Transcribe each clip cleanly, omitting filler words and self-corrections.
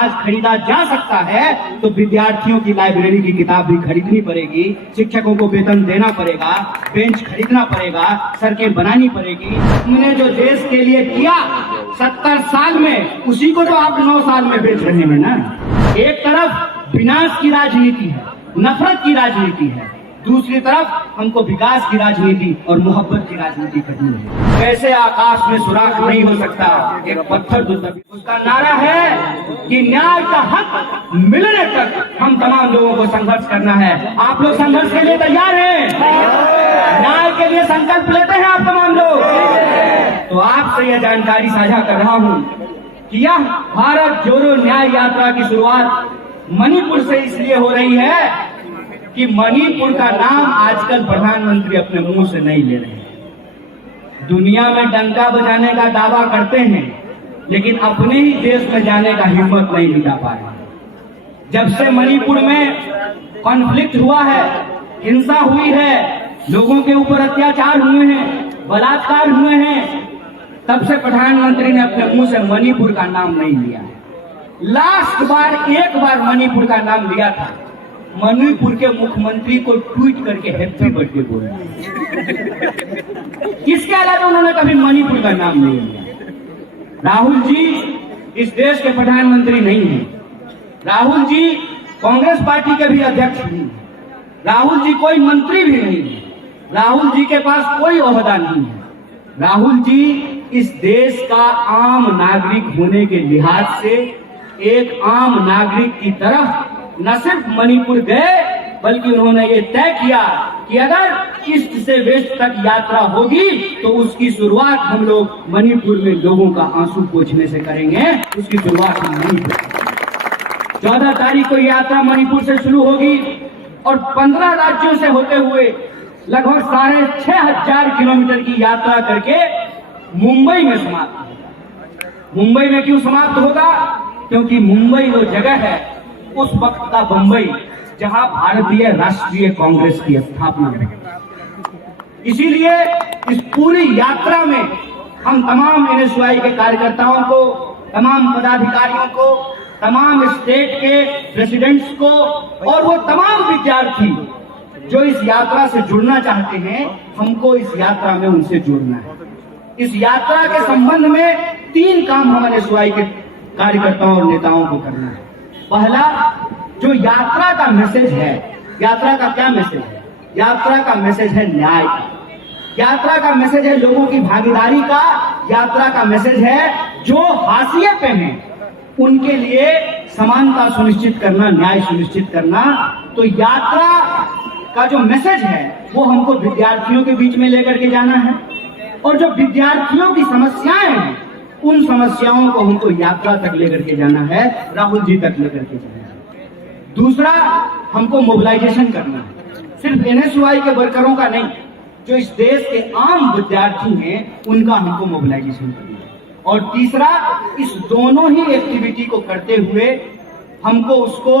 जहाज खरीदा जा सकता है तो विद्यार्थियों की लाइब्रेरी की किताब भी खरीदनी पड़ेगी, शिक्षकों को वेतन देना पड़ेगा, बेंच खरीदना पड़ेगा, सड़कें बनानी पड़ेगी। हमने जो देश के लिए किया 70 साल में, उसी को तो आप 9 साल में बेच रहे हैं ना। एक तरफ विनाश की राजनीति है, नफरत की राजनीति है, दूसरी तरफ हमको विकास की राजनीति और मोहब्बत की राजनीति करनी है। कैसे आकाश में सुराख नहीं हो सकता, एक पत्थर तो तभी। उसका नारा है कि न्याय का हक मिलने तक हम तमाम लोगों को संघर्ष करना है। आप लोग संघर्ष के लिए तैयार हैं? न्याय के लिए संकल्प लेते हैं आप तमाम लोग? तो आपसे यह जानकारी साझा कर रहा हूँ कि यह भारत जोड़ो न्याय यात्रा की शुरुआत मणिपुर से इसलिए हो रही है कि मणिपुर का नाम आजकल प्रधानमंत्री अपने मुंह से नहीं ले रहे हैं। दुनिया में डंका बजाने का दावा करते हैं, लेकिन अपने ही देश में जाने का हिम्मत नहीं जुटा पा रहे। जब से मणिपुर में कॉन्फ्लिक्ट हुआ है, हिंसा हुई है, लोगों के ऊपर अत्याचार हुए हैं, बलात्कार हुए हैं, तब से प्रधानमंत्री ने अपने मुंह से मणिपुर का नाम नहीं लिया। लास्ट बार एक बार मणिपुर का नाम लिया था, मणिपुर के मुख्यमंत्री को ट्वीट करके हैप्पी बर्थडे बोला। इसके अलावा उन्होंने कभी मणिपुर का नाम नहीं लिया। राहुल जी इस देश के प्रधानमंत्री नहीं हैं। राहुल जी कांग्रेस पार्टी के भी अध्यक्ष नहीं हैं। राहुल जी कोई मंत्री भी नहीं है। राहुल जी के पास कोई ओहदा नहीं है। राहुल जी इस देश का आम नागरिक होने के लिहाज से एक आम नागरिक की तरह न सिर्फ मणिपुर गए, बल्कि उन्होंने ये तय किया कि अगर ईस्ट से वेस्ट तक यात्रा होगी तो उसकी शुरुआत हम लोग मणिपुर में लोगों का आंसू पोंछने से करेंगे। उसकी शुरुआत हम मणिपुर 14 तारीख को यात्रा मणिपुर से शुरू होगी और 15 राज्यों से होते हुए लगभग 6,500 किलोमीटर की यात्रा करके मुंबई में समाप्त होगा। मुंबई में क्यों समाप्त होगा? क्योंकि मुंबई वो जगह है, उस वक्त का बंबई, जहां भारतीय राष्ट्रीय कांग्रेस की स्थापना हुई। इसीलिए इस पूरी यात्रा में हम तमाम एनएसयूआई के कार्यकर्ताओं को, तमाम पदाधिकारियों को, तमाम स्टेट के प्रेसिडेंट्स को और वो तमाम विद्यार्थी जो इस यात्रा से जुड़ना चाहते हैं, हमको इस यात्रा में उनसे जुड़ना है। इस यात्रा के संबंध में 3 काम हम एनएसयूआई के कार्यकर्ताओं और नेताओं को करना है। पहला, जो यात्रा का मैसेज है, यात्रा का क्या मैसेज है? यात्रा का मैसेज है न्याय का। यात्रा का मैसेज है लोगों की भागीदारी का। यात्रा का मैसेज है जो हाशिए पे हैं उनके लिए समानता सुनिश्चित करना, न्याय सुनिश्चित करना। तो यात्रा का जो मैसेज है वो हमको विद्यार्थियों के बीच में लेकर के जाना है और जो विद्यार्थियों की समस्याएं हैं उन समस्याओं को हमको यात्रा तक लेकर के जाना है, राहुल जी तक लेकर के जाना है। दूसरा, हमको मोबिलाइजेशन करना है, सिर्फ एनएसयूआई के वर्करों का नहीं, जो इस देश के आम विद्यार्थी हैं उनका हमको मोबिलाइजेशन करना है। और तीसरा, इस दोनों ही एक्टिविटी को करते हुए हमको उसको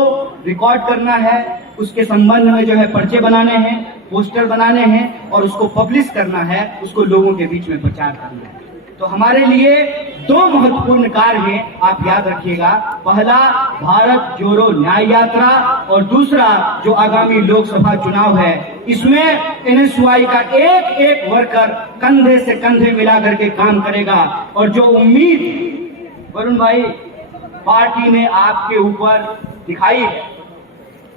रिकॉर्ड करना है, उसके संबंध में जो है पर्चे बनाने हैं, पोस्टर बनाने हैं और उसको पब्लिश करना है, उसको लोगों के बीच में प्रचार करना है। तो हमारे लिए 2 महत्वपूर्ण कार्य हैं, आप याद रखिएगा। पहला, भारत जोड़ो न्याय यात्रा और दूसरा, जो आगामी लोकसभा चुनाव है, इसमें एनएसयूआई का एक वर्कर कंधे से कंधे मिला करके काम करेगा। और जो उम्मीद वरुण भाई पार्टी ने आपके ऊपर दिखाई है,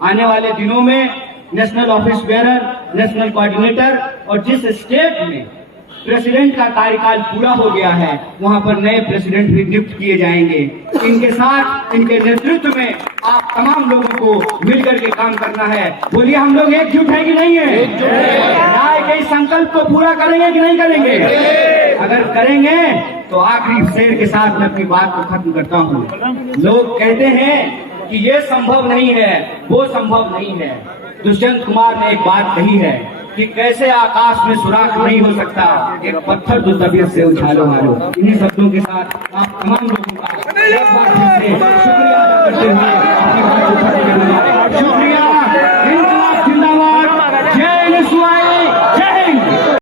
आने वाले दिनों में national office bearer, national coordinator और जिस स्टेट में प्रेसिडेंट का कार्यकाल पूरा हो गया है वहां पर नए प्रेसिडेंट भी नियुक्त किए जाएंगे। इनके साथ, इनके नेतृत्व में आप तमाम लोगों को मिलकर के काम करना है। बोलिए, हम लोग एकजुट हैं कि नहीं है? न्याय के इस संकल्प को पूरा करेंगे कि नहीं करेंगे? अगर करेंगे तो आखिरी शेर के साथ मैं अपनी बात को खत्म करता हूँ। लोग कहते हैं कि ये संभव नहीं है, वो संभव नहीं है। दुष्यंत कुमार ने एक बात कही है कि कैसे आकाश में सुराख नहीं हो सकता, एक पत्थर जो तबीयत से उछालो मारो। इन्हीं शब्दों के साथ आप तमाम लोगों का एक बार फिर से शुक्रिया अदा करते हुए अपनी बात को खत्म करूंगा।